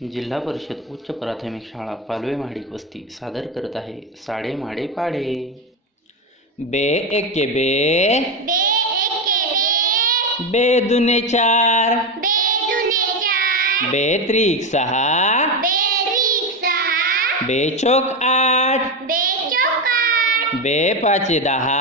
जिल्हा परिषद उच्च प्राथमिक शाळा पालवे महाडिक वस्ती सादर करत आहे साडे माडे पाडे। बे एके बे, बे एके बे, बे दुने चार, बे दुने चार, बे त्रिक सहा, बे त्रिक सहा, बे चौक आठ, बे चौक आठ, बे पाचे दहा,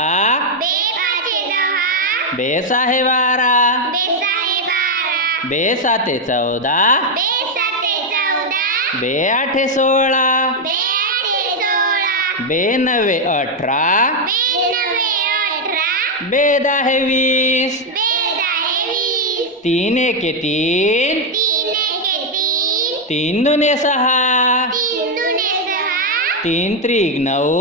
बे पाचे दहा, बे सहा बारा, बे सहा बारा, बे साते चौदा, बे साते चौदा, बे आठे सोळा, बे आठे सोळा, बे नवे अठरा, बे नवे अठरा, बे दहा वीस, बे दहा वीस, तीन एके तीन, तीन एके तीन, तीन दुने सहा, तीन दुने सहा, तीन त्रिक नऊ,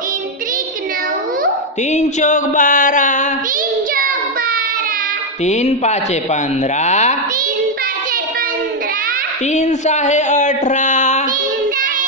तीन त्रिक नऊ, तीन चौक बारा, तीन चौक बारा, तीन पाचे पंधरा, तीन पाचे पंधरा, तीन सहा अठरा, तीन सहा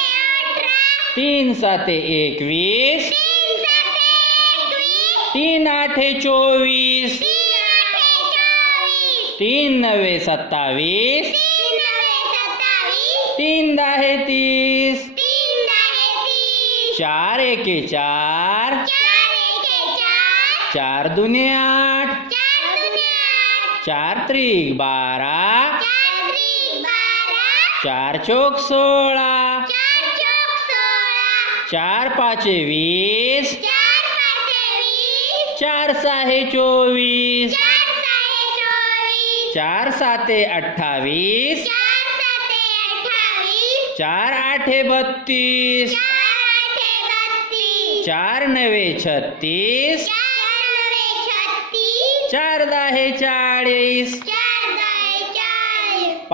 अठरा, तीन साते एकवीस, तीन साते एकवीस, तीन आठे चोवीस, तीन आठे चोवीस, तीन नवे सत्तावीस, तीन नवे सत्तावीस, तीन दहा तीस, तीन दहा तीस, चार एके चार, चार एके चार, चार दुने आठ, चार दुने आठ, चार त्रिक बारा, चार त्रिक बारा, चार चौक सोळा, चार चौक सोळा, चार पाचे वीस, चार पाचे वीस, चार सहा चोवीस, चार सहा चोवीस, चार साते अठ्ठावीस, चार साते अठ्ठावीस, चार आठे बत्तीस, चार आठे बत्तीस, चार नवे छत्तीस, चार नवे छत्तीस, चार दहा चाळीस, चार